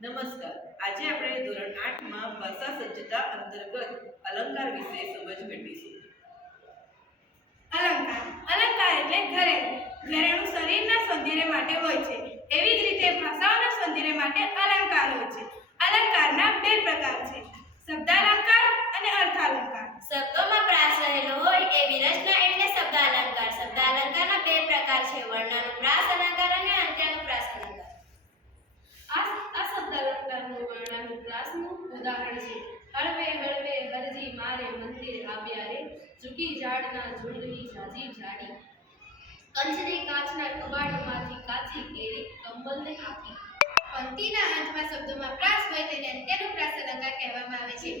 નમસ્કાર. આજે આપણે ધોરણ આઠમાં ભાષા સજ્જતા અંતર્ગત અલંકાર વિશે સમજ મેળવીશું. અલંકાર. અલંકાર એટલે ઘરેણું ઘરેણું શરીરના સૌંદર્ય માટે હોય છે. એવી જ રીતે ભાષાઓના સૌંદર્ય માટે અલંકાર હોય છે. અલંકારના બે પ્રકાર છે શબ્દાલંકાર અને અર્થાલંકાર શબ્દોમાં પ્રાસ રહેલો હોય એવી રચના એટલે શબ્દાલંકાર શબ્દાલંકારના બે પ્રકાર છે વર્ણાનુપ્રાસ અલંકાર અને અંત્યાનુપ્રાસ અલંકાર આ આ શબ્દાલંકારનું વર્ણાનુપ્રાસનું ઉદાહરણ છે હળવે હળવે હરજી મારે મંદિર આવ્યા રે ઝૂકી ઝાડના ઝૂંડની જાજી જાડી કંચની કાચના કબાટમાંથી કાચી કેરી કંબલને આપી પંક્તિના અંતમાં શબ્દોમાં પ્રાસ હોય તેને અંત્યાનુપ્રાસ અલંકાર કહેવામાં આવે છે.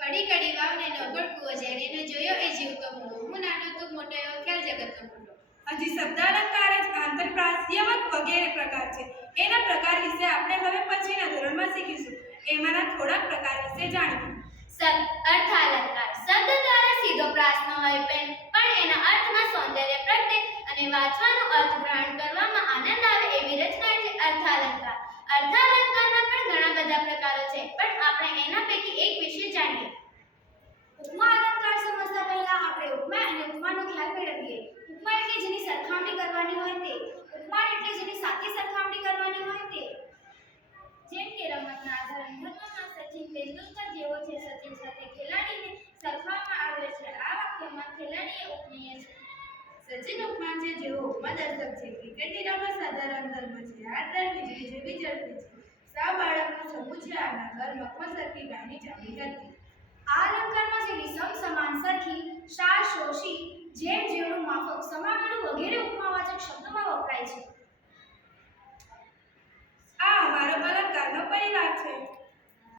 કડી કડી વાવને નગળ કૂવો જેણે ન જોયો એ જીવતો મોટો હું નાનો તું મોટો એવો ખ્યાલ જગતનો મોટો. હજી શબ્દાલંકાર જ આંતરપ્રાસ્યવત વગેરે પ્રકાર છે. એના પ્રકાર વિશે આપણે હવે પછીના ધોરણમાં શીખીશું. એમાંના થોડાક પ્રકાર વિશે જાણીએ શબ્દ અર્થાલંકાર શબ્દ દ્વારા સીધો પ્રાસ ન હોય પણ પણ એના અર્થમાં સૌંદર્ય પ્રગટે વાંચવાનો અર્થ ગ્રહણ કરવામાં આનંદ આવે એવી રચના છે અર્થાલંકાર. અર્થાલંકારના પણ ઘણા બધા પ્રકારો છે, પણ આપણે એના પૈકી એક વિશે જાણીએ. ઉપમા અલંકાર સમજતા પહેલા આપણે ઉપમા અને ઉપમાનો ખ્યાલ મેળવીએ. ઉપમા એટલે જેની સરખામણી કરવાની હોય તે. ઉપમા એટલે જેની સાથે સરખામણી કરવાની હોય તે. જેમ કે રમતના આધારે રમતમાં સચિન તેંડુલકર જેવો છે, સચિન સાથે ખેલાડીને સરખાવવામાં આવે છે આ વાક્યમાં ખેલાડીએ ઉપમેય છે સચિન ઉપમા છે, જેઓ ઉપમાદર્શક છે. ક્રિકેટની રમત સાધારણ ધર્મ છે. આ ધર્મ વીજળી જેવી ઝડપી છે. સા બાળકનું સમૂહ છે. આના સરખી ગાયની ચામડી હતી. આ અલંકારમાં જેની સમ સમાન સરખી શા શોષી, જેમ જેવડું માફક સમાવેલું વગેરે ઉપમાવાચક શબ્દોમાં વપરાય છે.